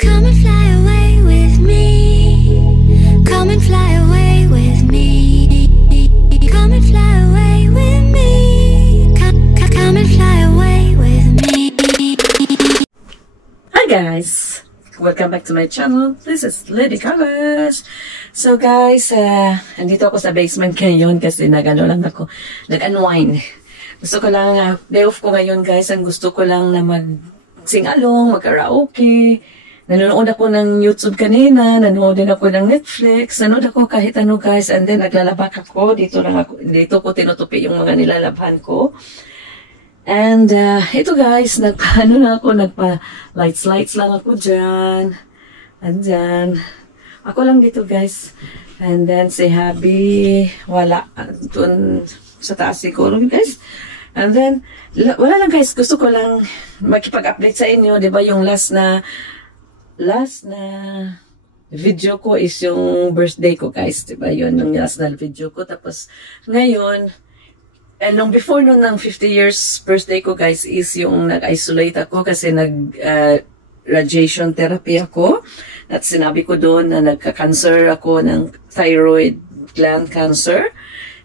Come and fly away with me. Come and fly away with me. Come and fly away with me. Come and fly away with me. Hi guys! Welcome back to my channel. This is Lady Colors. So guys, andito ako sa basement ngayon kasi nag-unwind. Gusto ko lang, day off ko ngayon guys, ang gusto ko lang na mag-sing-along, mag-karaoke. Nanonood ako ng YouTube kanina, nanonood din ako ng Netflix, nanonood ako kahit ano guys, and then naglalabak ako, dito ko tinutupi yung mga nilalabhan ko. And ito guys, nagpa-lights lang ako dyan. And then, ako lang dito guys. And then si Habi, wala, doon sa taas siguro guys. And then, wala lang guys, gusto ko lang makipag-update sa inyo, diba yung last na video ko is yung birthday ko guys, diba yun, yung last na video ko. Tapos, ngayon, long before nun ng 50 years birthday ko guys is yung nag-isolate ako kasi radiation therapy ako. At sinabi ko doon na nagka-cancer ako ng thyroid gland cancer.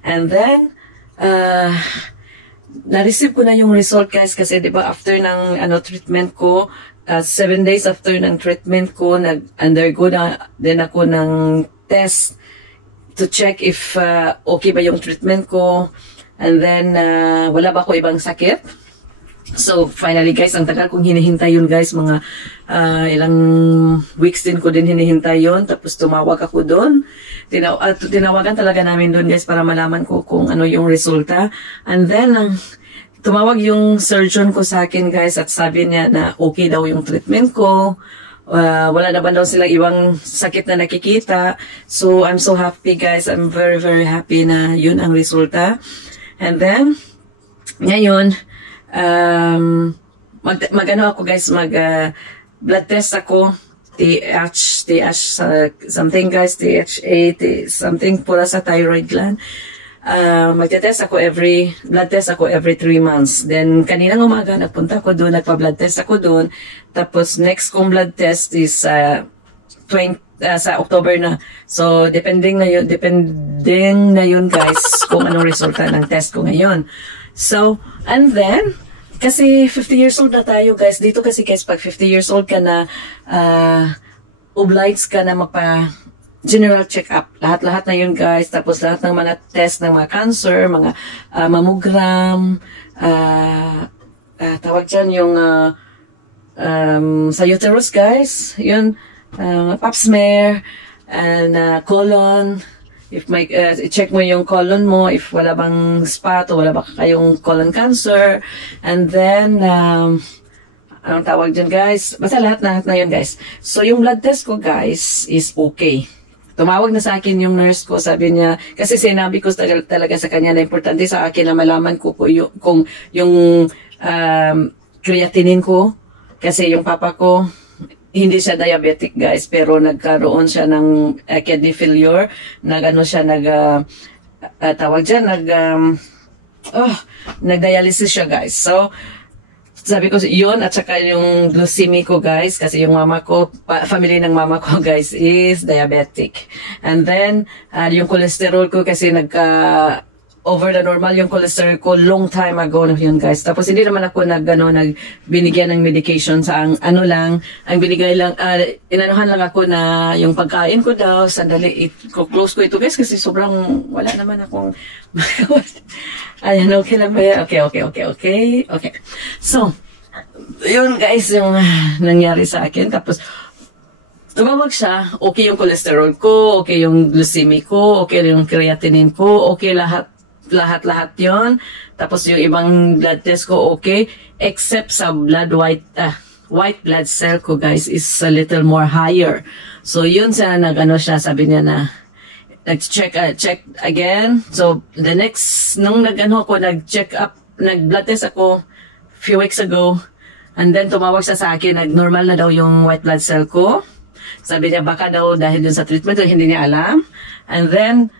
And then, na-receive ko na yung result guys kasi diba after ng treatment ko, 7 days after ng treatment ko, nag-undergo na din ako ng test to check if okay ba yung treatment ko. And then, wala ba ako ibang sakit? So, finally guys, ang tagal kong hinihintay yun guys, mga ilang weeks din ko din hinihintay yun. Tapos tumawag ako doon. Tinawagan talaga namin doon guys para malaman ko kung ano yung resulta. And then, tumawag yung surgeon ko sa akin guys at sabi niya na okay daw yung treatment ko. Wala naman daw silang ibang sakit na nakikita. So, I'm so happy guys. I'm very, very happy na yun ang resulta. And then, ngayon, mag-ano ako guys, blood test ako, TH, something guys, THA, something pula sa thyroid gland. Magte-test ako blood test ako every 3 months. Then, kaninang umaga, nagpunta ako doon, nagpa-blood test ako doon. Tapos, next kong blood test is, sa October na. So, depending na yun guys, kung anong resulta ng test ko ngayon. So, and then, kasi 50 years old na tayo guys. Dito kasi guys, pag 50 years old ka na, obliged ka na general check-up. Lahat-lahat na yun guys. Tapos lahat ng mga test ng mga cancer, mga mammogram, tawag dyan yung sa uterus guys. Yun, pap smear, and colon. If check mo yung colon mo, if wala bang spot o wala ba kayong colon cancer. And then, anong tawag dyan guys? Basta lahat na yun guys. So, yung blood test ko guys is okay. Tumawag na sa akin yung nurse ko, sabi niya, kasi sinabi ko talaga sa kanya na importante sa akin na malaman ko kung yung creatinine ko, kasi yung papa ko, hindi siya diabetic guys, pero nagkaroon siya ng kidney failure, nag-dialysis siya guys. So, sabi ko yun, at saka yung glycemic ko guys, kasi yung mama ko, family ng mama ko guys is diabetic. And then, yung cholesterol ko kasi over the normal yung cholesterol ko long time ago na yun guys. Tapos hindi naman ako binigyan ng medication sa ang binigay lang, inanuhan lang ako na yung pagkain ko daw, sandali, close ko ito guys kasi sobrang wala naman akong, ayan, okay lang ba? Okay. So, yun guys yung nangyari sa akin. Tapos, tumawag siya, okay yung cholesterol ko, okay yung glycemic ko, okay yung creatinine ko, okay lahat yon. Tapos yung ibang blood test ko okay, except sa white blood cell ko guys is a little more higher. So yun sa sabi niya na check again. So the next nag-blood test ako few weeks ago, and then tumawag siya sa akin, normal na daw yung white blood cell ko. Sabi niya baka daw dahil dun sa treatment, hindi niya alam. And then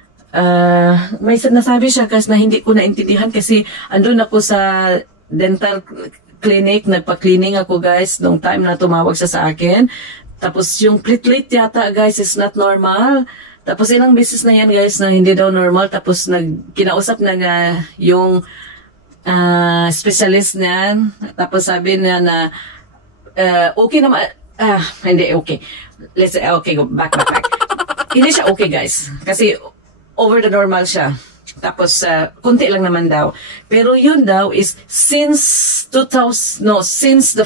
may nasabi siya kasi na hindi ko naintindihan kasi andun ako sa dental clinic, nagpa-cleaning ako guys nung time na tumawag siya sa akin. Tapos yung platelet yata guys is not normal. Tapos ilang beses na yan guys na hindi daw normal. Tapos kinausap na nga yung specialist niyan. Tapos sabi niya na okay naman. Hindi okay. Let's say, okay, go back. Hindi siya okay guys. Kasi over the normal siya. Tapos, kunti lang naman daw. Pero yun daw is since the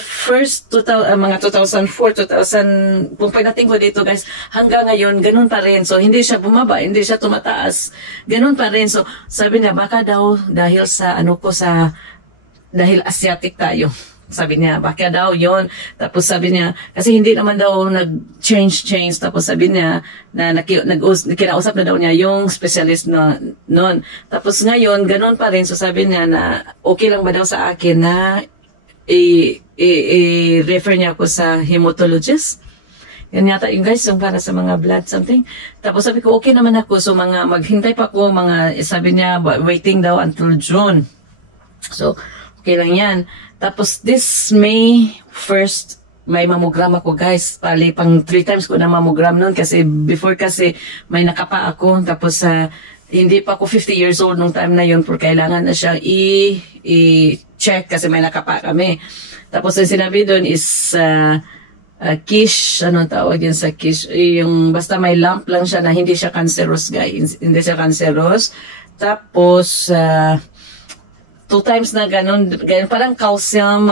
first mga 2004, 2000, kung pagdating ko dito guys, hanggang ngayon, ganun pa rin. So, hindi siya bumaba, hindi siya tumataas. Ganun pa rin. So, sabi niya, baka daw dahil sa, dahil Asiatic tayo. Sabi niya, baka daw yon. Tapos sabi niya, kasi hindi naman daw nag-change. Tapos sabi niya, na kinausap na daw niya yung specialist na noon. Tapos ngayon, ganun pa rin. So sabi niya na okay lang ba daw sa akin na i-refer niya ako sa hematologist. Yan yata yung guys, yung para sa mga blood something. Tapos sabi ko, okay naman ako. So maghintay pa ko, sabi niya, waiting daw until June. So, okay lang yan. Tapos this May 1st, may mammogram ako guys. Pali pang 3 times ko na mammogram noon kasi before kasi may nakapa ako. Tapos hindi pa ako 50 years old nung time na yun pero kailangan na siya i-check kasi may nakapa kami. Tapos yung sinabi doon is Kish, anong tawag yun sa Kish? Yung basta may lump lang siya na hindi siya cancerous guys. Hindi siya cancerous. Tapos 2 times na ganun, parang calcium,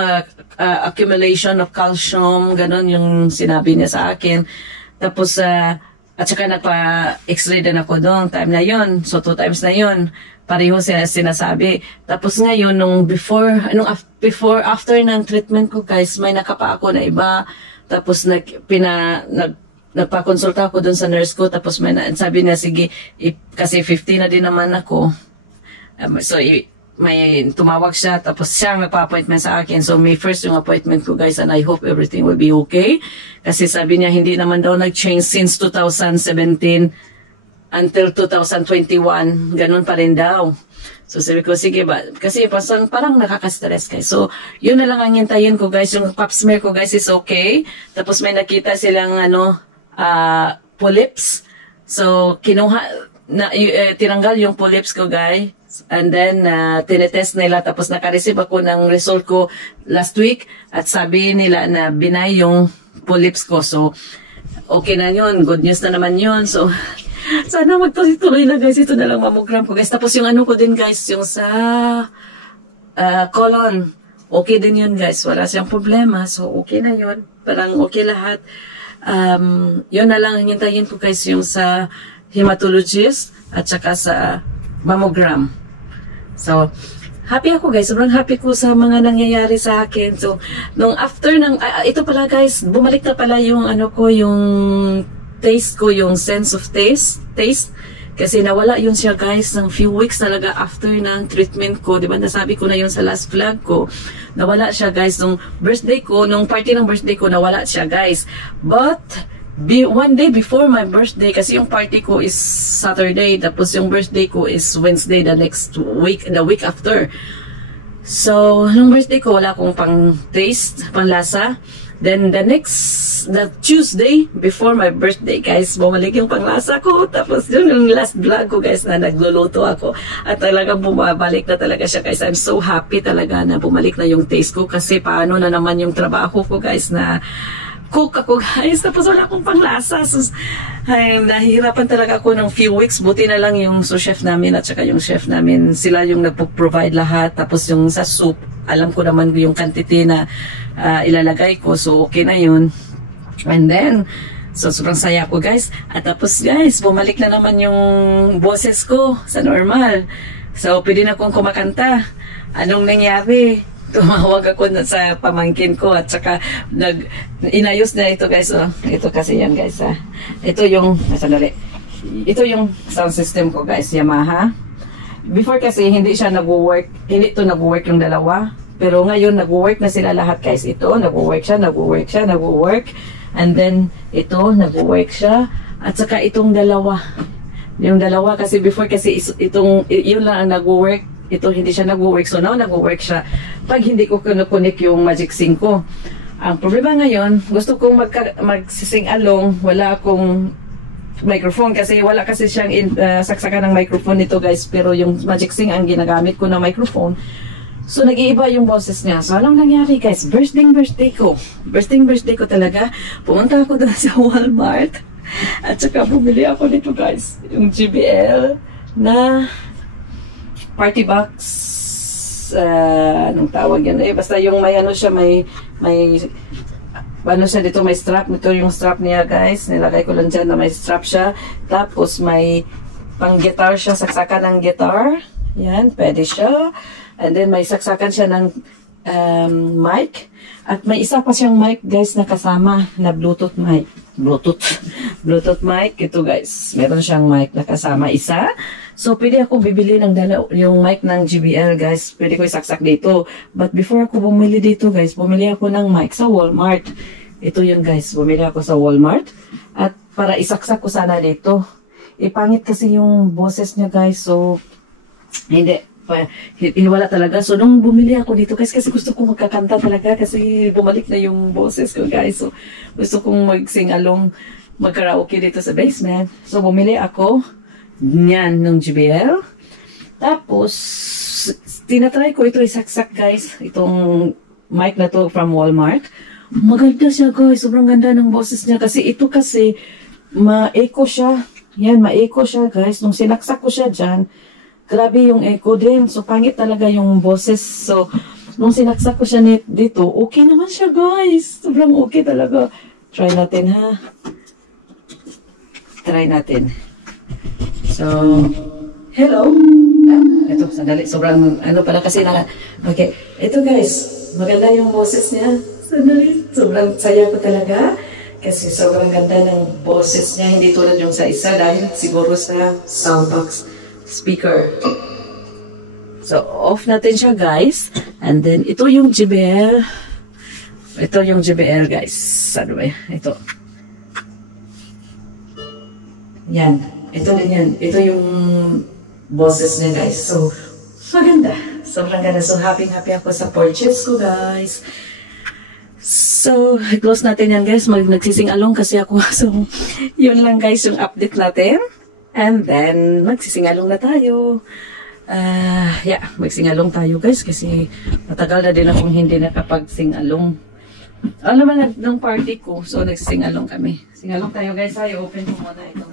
accumulation of calcium, ganun yung sinabi niya sa akin. Tapos, at saka nagpa-x-ray din ako doon, time na yon. So, 2 times na yon. Pareho sinasabi. Tapos ngayon, after ng treatment ko guys, may nakapa ako na iba. Tapos, nagpa-consulta ako doon sa nurse ko. Tapos, sabi niya, sige, kasi 50 na din naman ako. So, may tumawag siya, tapos siya nagpa-appointment sa akin. So, May 1st yung appointment ko, guys, and I hope everything will be okay. Kasi sabi niya, hindi naman daw nag-change since 2017 until 2021. Ganun pa rin daw. So, sabi ko, sige ba? Kasi parang nakaka-stress, guys. So, yun na lang ang hintayin ko, guys. Yung pap smear ko, guys, is okay. Tapos, may nakita silang, polyps. So, tinanggal yung polyps ko, guys. And then, tinetest nila, tapos naka-receive ako ng result ko last week, at sabi nila na binay yung polyps ko. So, okay na yun. Good news na naman yun. So, sana magtuloy na guys. Ito na lang mammogram ko guys. Tapos yung ko din guys, yung sa colon. Okay din yun guys. Wala siyang problema. So, okay na yun. Parang okay lahat. Yun na lang hintayin ko guys, yung sa hematologist at saka sa mammogram. So, happy ako guys. Sobrang happy ko sa mga nangyayari sa akin. So, nung after ng, ito pala guys, bumalik na pala yung yung taste ko, yung sense of taste. Kasi nawala yun siya guys ng few weeks talaga after ng treatment ko. Diba nasabi ko na yun sa last vlog ko. Nawala siya guys nung birthday ko, nung party ng birthday ko, nawala siya guys. But, one day before my birthday, kasi yung party ko is Saturday, tapos yung birthday ko is Wednesday the week after. So, nung birthday ko, wala akong pang-taste, pang-lasa. Then, the Tuesday before my birthday, guys, bumalik yung panglasa ko. Tapos, yun yung last vlog ko, guys, na nagluluto ako. At talaga bumabalik na talaga siya, guys. I'm so happy talaga na bumalik na yung taste ko. Kasi paano na naman yung trabaho ko, guys, na cook ako guys, tapos wala akong panglasa. So, ay, nahihirapan talaga ako ng few weeks. Buti na lang yung chef namin at saka yung chef namin, sila yung nagpo-provide lahat. Tapos yung sa soup, alam ko naman yung quantity na ilalagay ko. So okay na yun. And then, so sobrang saya ko guys. At tapos guys, bumalik na naman yung boses ko sa normal. So pwede na akong kumakanta. Anong nangyari? Tumawag ako sa pamangkin ko at saka inayos na ito guys. Oh. Ito kasi yan guys. Ito yung, sandali. Ito yung sound system ko guys, Yamaha. Before kasi hindi siya nag-work, hindi ito nag-work yung dalawa. Pero ngayon nag-work na sila lahat guys. Ito, nag-work siya. And then ito, nag-work siya. At saka itong dalawa. Yung dalawa kasi before kasi yun lang ang nag-work. Ito hindi siya nag-work. So now nag-work siya. Pag hindi ko connect yung Magic Sync ko. Ang problema ngayon, gusto kong magsising along, wala akong microphone kasi wala kasi siyang saksakan ng microphone nito guys, pero yung Magic Sing ang ginagamit ko na microphone. So nag-iiba yung boses niya. So anong nangyari guys? Birthday ko. Birthday ko talaga. Pumunta ako doon sa Walmart at saka bumili ako nito guys, yung JBL na party box. Anong tawag yan basta yung may ano siya, may ano siya dito, may strap. Ito yung strap niya guys, nilagay ko lang dyan na may strap siya, tapos may pang guitar siya, saksakan ng guitar, yan, pwede siya, and then may saksakan siya ng mic, at may isa pa siyang mic guys na kasama na Bluetooth mic. Bluetooth mic. Ito guys, meron siyang mic na kasama isa. So, pwede akong bibili ng yung mic ng JBL guys. Pwede ko isaksak dito. But before ako bumili dito guys, bumili ako ng mic sa Walmart. Ito yun guys, bumili ako sa Walmart. At para isaksak ko sana dito. Pangit kasi yung boses niya guys. So, hindi. Wala talaga. So, nung bumili ako dito guys, kasi gusto kong magkakanta talaga kasi bumalik na yung boses ko guys. So, gusto kong mag-sing along, mag-karaoke dito sa basement. So, bumili ako niyan ng JBL. Tapos, tinatry ko ito isaksak guys. Itong mic na to from Walmart. Maganda siya guys. Sobrang ganda ng boses niya. Kasi ito kasi, ma-echo siya. Yan, ma-echo siya guys. Nung sinaksak ko siya dyan, grabe yung echo din. So, pangit talaga yung boses. So, nung sinaksak ko siya dito, okay naman siya, guys. Sobrang okay talaga. Try natin, ha? Try natin. So, hello. Ito, sandali. Sobrang, ano pala kasi na... Okay. Ito, guys. Maganda yung boses niya. Sandali. Sobrang saya ko talaga. Kasi sobrang ganda ng boses niya. Hindi tulad yung sa isa dahil siguro sa soundbox speaker. So, off natin siya, guys. And then, ito yung JBL. Ito yung JBL, guys. Ano ba? Ito. Yan. Ito din yan. Ito yung boses niya, guys. So, maganda. Sobrang ganda. So, happy ako sa purchase ko, guys. So, close natin yan, guys. Nagsising along kasi ako. So, yun lang, guys, yung update natin. And then, magsisingalong na tayo. Magsingalong tayo guys kasi matagal na din akong hindi nakapagsingalong. Alam naman ng party ko, so nagsisingalong kami. Singalong tayo guys, open ko muna ito.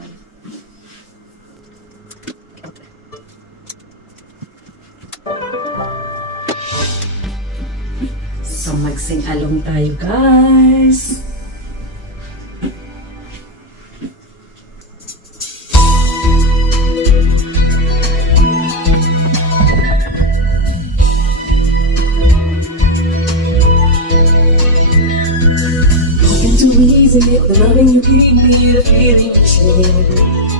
So magsingalong tayo guys. The loving you give me, the feeling you share.